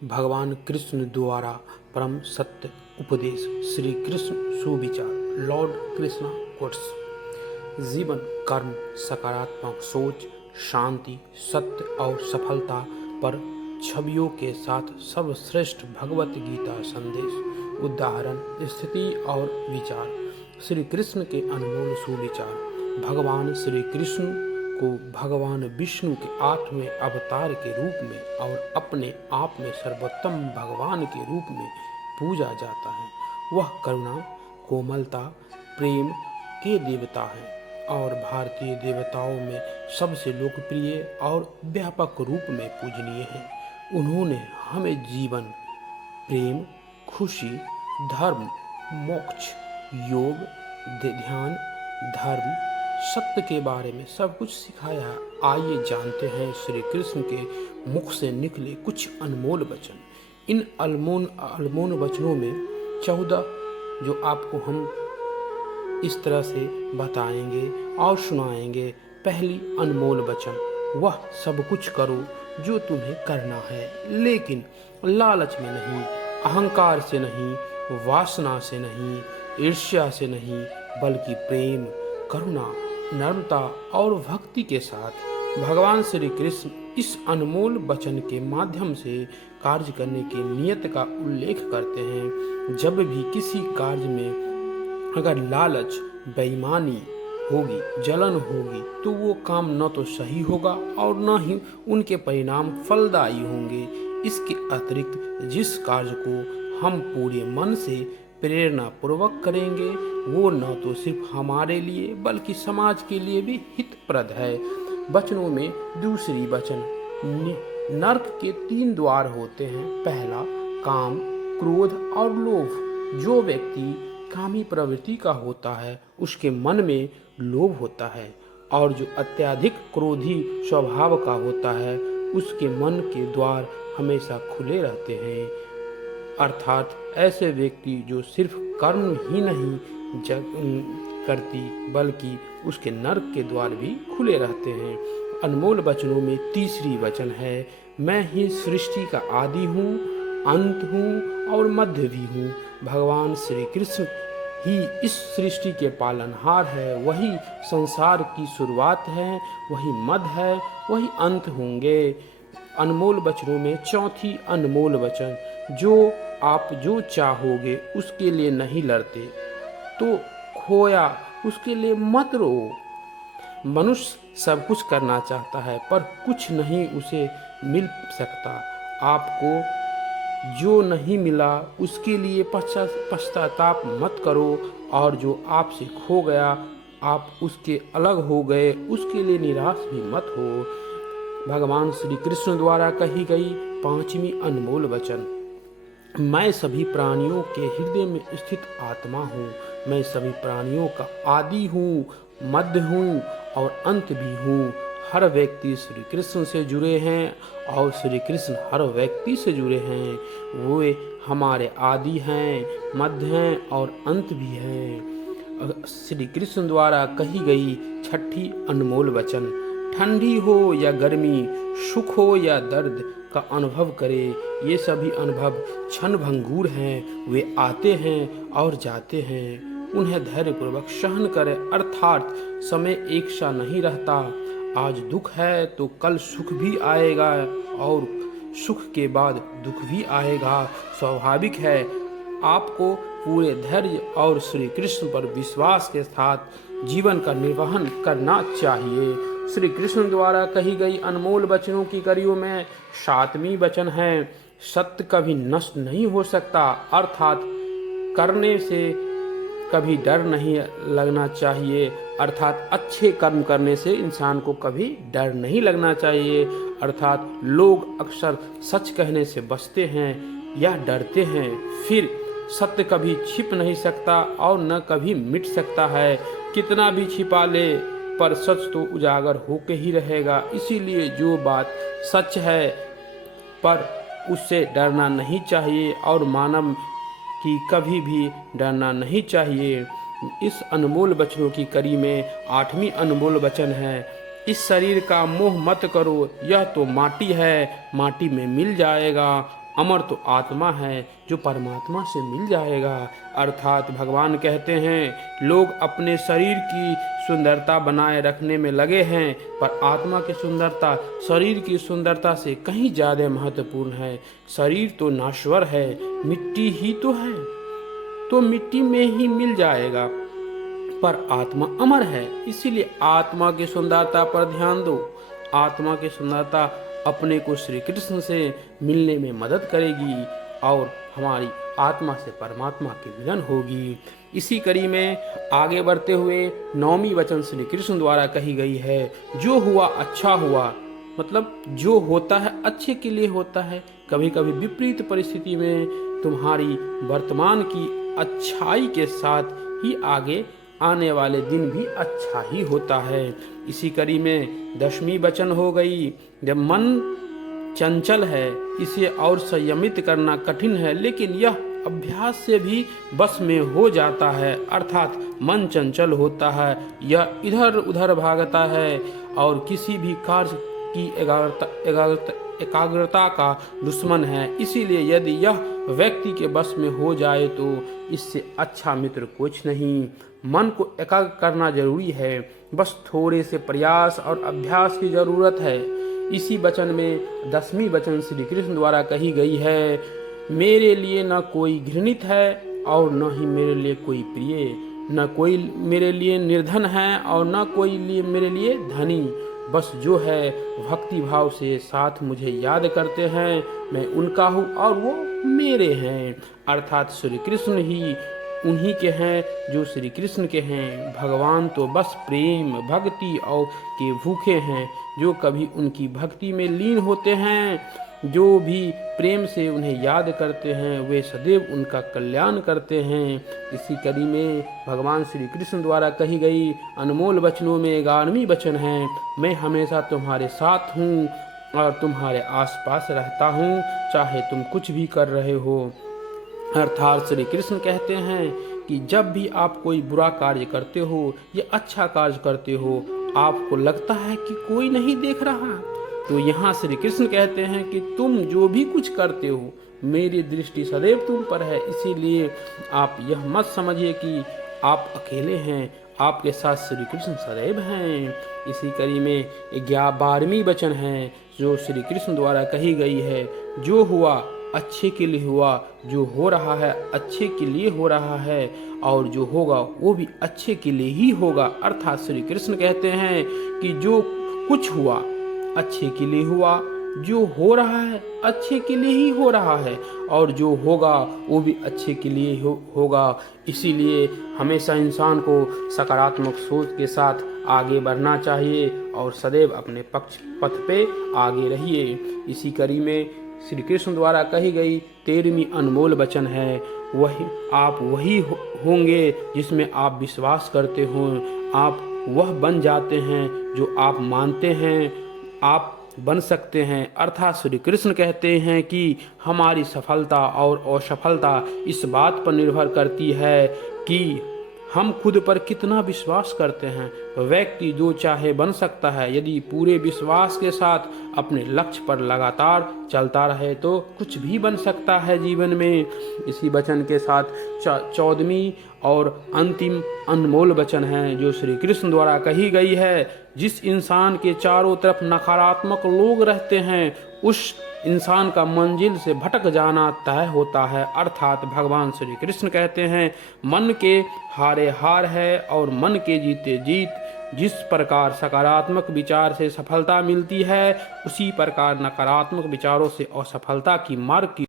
भगवान कृष्ण द्वारा परम सत्य उपदेश। श्री कृष्ण सुविचार। Lord Krishna quotes. जीवन, कर्म, सकारात्मक सोच, शांति, सत्य और सफलता पर छवियों के साथ सर्वश्रेष्ठ भगवत गीता संदेश। उदाहरण, स्थिति और विचार। श्री कृष्ण के अनमोल सुविचार। भगवान श्री कृष्ण को भगवान विष्णु के 8वें अवतार के रूप में और अपने आप में सर्वोत्तम भगवान के रूप में पूजा जाता है। वह करुणा, कोमलता, प्रेम के देवता हैं और भारतीय देवताओं में सबसे लोकप्रिय और व्यापक रूप में पूजनीय हैं। उन्होंने हमें जीवन, प्रेम, खुशी, धर्म, मोक्ष, योग, ध्यान, धर्म, सत्य के बारे में सब कुछ सिखाया है। आइए जानते हैं श्री कृष्ण के मुख से निकले कुछ अनमोल वचन। इन अनमोल वचनों में 14 जो आपको हम इस तरह से बताएंगे और सुनाएंगे। पहली अनमोल वचन, वह सब कुछ करो जो तुम्हें करना है, लेकिन लालच में नहीं, अहंकार से नहीं, वासना से नहीं, ईर्ष्या से नहीं, बल्कि प्रेम, करुणा, नम्रता और भक्ति के साथ। भगवान श्री कृष्ण इस अनमोल वचन के माध्यम से कार्य करने की नियत का उल्लेख करते हैं। जब भी किसी कार्य में अगर लालच, बेईमानी होगी, जलन होगी, तो वो काम न तो सही होगा और न ही उनके परिणाम फलदायी होंगे। इसके अतिरिक्त जिस कार्य को हम पूरे मन से प्रेरणा पूर्वक करेंगे, वो न तो सिर्फ हमारे लिए बल्कि समाज के लिए भी हितप्रद है। वचनों में दूसरी वचन, नरक के 3 द्वार होते हैं। पहला, काम, क्रोध और लोभ। जो व्यक्ति कामी प्रवृत्ति का होता है, उसके मन में लोभ होता है, और जो अत्यधिक क्रोधी स्वभाव का होता है, उसके मन के द्वार हमेशा खुले रहते हैं। अर्थात ऐसे व्यक्ति जो सिर्फ कर्म ही नहीं करती बल्कि उसके नरक के द्वार भी खुले रहते हैं। अनमोल वचनों में तीसरी वचन है, मैं ही सृष्टि का आदि हूँ, अंत हूँ और मध्य भी हूँ। भगवान श्री कृष्ण ही इस सृष्टि के पालनहार है। वही संसार की शुरुआत है, वही मध्य है, वही अंत होंगे। अनमोल वचनों में चौथी अनमोल वचन, जो आप जो चाहोगे उसके लिए नहीं लड़ते तो खोया उसके लिए मत रो। मनुष्य सब कुछ करना चाहता है पर कुछ नहीं उसे मिल सकता। आपको जो नहीं मिला उसके लिए पश्चाताप मत करो, और जो आपसे खो गया, आप उसके अलग हो गए, उसके लिए निराश भी मत हो। भगवान श्री कृष्ण द्वारा कही गई 5वीं अनमोल वचन, मैं सभी प्राणियों के हृदय में स्थित आत्मा हूँ। मैं सभी प्राणियों का आदि हूँ, मध्य हूँ और अंत भी हूँ। हर व्यक्ति श्री कृष्ण से जुड़े हैं और श्री कृष्ण हर व्यक्ति से जुड़े हैं। वे हमारे आदि हैं, मध्य हैं और अंत भी हैं। श्री कृष्ण द्वारा कही गई 6ठी अनमोल वचन, ठंडी हो या गर्मी, सुख हो या दर्द का अनुभव करे। ये सभी अनुभव क्षण भंगुर हैं, वे आते हैं और जाते हैं। उन्हें धैर्यपूर्वक सहन करें, अर्थात समय एक सा नहीं रहता। आज दुख है तो कल सुख भी आएगा और सुख के बाद दुख भी आएगा। स्वाभाविक है। आपको पूरे धैर्य और श्री कृष्ण पर विश्वास के साथ जीवन का निर्वहन करना चाहिए। श्री कृष्ण द्वारा कही गई अनमोल वचनों की कड़ियों में 7वीं वचन है, सत्य कभी नष्ट नहीं हो सकता। अर्थात करने से कभी डर नहीं लगना चाहिए। अर्थात अच्छे कर्म करने से इंसान को कभी डर नहीं लगना चाहिए। अर्थात लोग अक्सर सच कहने से बचते हैं या डरते हैं। फिर सत्य कभी छिप नहीं सकता और न कभी मिट सकता है। कितना भी छिपा ले पर सच तो उजागर होके ही रहेगा। इसीलिए जो बात सच है पर उससे डरना नहीं चाहिए और मानव की कभी भी डरना नहीं चाहिए। इस अनमोल वचनों की कड़ी में 8वीं अनमोल वचन है, इस शरीर का मोह मत करो, यह तो माटी है, माटी में मिल जाएगा अमर तो आत्मा है जो परमात्मा से मिल जाएगा। अर्थात भगवान कहते हैं लोग अपने शरीर की सुंदरता बनाए रखने में लगे हैं, पर आत्मा की सुंदरता शरीर की सुंदरता से कहीं ज़्यादा महत्वपूर्ण है। शरीर तो नाश्वर है, मिट्टी ही तो है, तो मिट्टी में ही मिल जाएगा, पर आत्मा अमर है। इसीलिए आत्मा की सुंदरता पर ध्यान दो। आत्मा की सुंदरता अपने को श्री कृष्ण से मिलने में मदद करेगी और हमारी आत्मा से परमात्मा की मिलन होगी। इसी कड़ी में आगे बढ़ते हुए 9वीं वचन श्री कृष्ण द्वारा कही गई है, जो हुआ अच्छा हुआ। मतलब जो होता है अच्छे के लिए होता है। कभी कभी विपरीत परिस्थिति में तुम्हारी वर्तमान की अच्छाई के साथ ही आगे आने वाले दिन भी अच्छा ही होता है। इसी कड़ी में 10वीं वचन हो गई, जब मन चंचल है इसे और संयमित करना कठिन है, लेकिन यह अभ्यास से भी बस में हो जाता है। अर्थात मन चंचल होता है, यह इधर उधर भागता है और किसी भी कार्य की एकाग्रता का दुश्मन है। इसीलिए यदि यह व्यक्ति के बस में हो जाए तो इससे अच्छा मित्र कुछ नहीं। मन को एकाग्र करना जरूरी है, बस थोड़े से प्रयास और अभ्यास की जरूरत है। इसी वचन में 10वीं वचन श्री कृष्ण द्वारा कही गई है, मेरे लिए न कोई घृणित है और न ही मेरे लिए कोई प्रिय, न कोई मेरे लिए निर्धन है और न कोई मेरे लिए धनी। बस जो है भक्ति भाव से साथ मुझे याद करते हैं, मैं उनका हूँ और वो मेरे हैं। अर्थात श्री कृष्ण ही उन्हीं के हैं जो श्री कृष्ण के हैं। भगवान तो बस प्रेम भक्ति और के भूखे हैं, जो कभी उनकी भक्ति में लीन होते हैं। जो भी प्रेम से उन्हें याद करते हैं वे सदैव उनका कल्याण करते हैं। इसी कड़ी में भगवान श्री कृष्ण द्वारा कही गई अनमोल वचनों में 11वीं वचन है, मैं हमेशा तुम्हारे साथ हूँ और तुम्हारे आसपास रहता हूँ, चाहे तुम कुछ भी कर रहे हो। अर्थात श्री कृष्ण कहते हैं कि जब भी आप कोई बुरा कार्य करते हो या अच्छा कार्य करते हो, आपको लगता है कि कोई नहीं देख रहा, तो यहाँ श्री कृष्ण कहते हैं कि तुम जो भी कुछ करते हो मेरी दृष्टि सदैव तुम पर है। इसीलिए आप यह मत समझिए कि आप अकेले हैं, आपके साथ श्री कृष्ण सदैव हैं। इसी कड़ी में 12वीं वचन है जो श्री कृष्ण द्वारा कही गई है, जो हुआ अच्छे के लिए हुआ, जो हो रहा है अच्छे के लिए हो रहा है और जो होगा वो भी अच्छे के लिए ही होगा। अर्थात श्री कृष्ण कहते हैं कि जो कुछ हुआ अच्छे के लिए हुआ, जो हो रहा है अच्छे के लिए ही हो रहा है और जो होगा वो भी अच्छे के लिए होगा। इसीलिए हमेशा इंसान को सकारात्मक सोच के साथ आगे बढ़ना चाहिए और सदैव अपने पथ पे आगे रहिए। इसी कड़ी में श्री कृष्ण द्वारा कही गई 13वीं अनमोल वचन है, वही आप वही होंगे जिसमें आप विश्वास करते हो। आप वह बन जाते हैं जो आप मानते हैं आप बन सकते हैं। अर्थात श्री कृष्ण कहते हैं कि हमारी सफलता और असफलता इस बात पर निर्भर करती है कि हम खुद पर कितना विश्वास करते हैं। व्यक्ति जो चाहे बन सकता है, यदि पूरे विश्वास के साथ अपने लक्ष्य पर लगातार चलता रहे तो कुछ भी बन सकता है जीवन में। इसी वचन के साथ 14वीं और अंतिम अनमोल वचन है जो श्री कृष्ण द्वारा कही गई है, जिस इंसान के चारों तरफ नकारात्मक लोग रहते हैं उस इंसान का मंजिल से भटक जाना तय होता है। अर्थात भगवान श्री कृष्ण कहते हैं मन के हारे हार है और मन के जीते जीत। जिस प्रकार सकारात्मक विचार से सफलता मिलती है उसी प्रकार नकारात्मक विचारों से असफलता की मार्ग की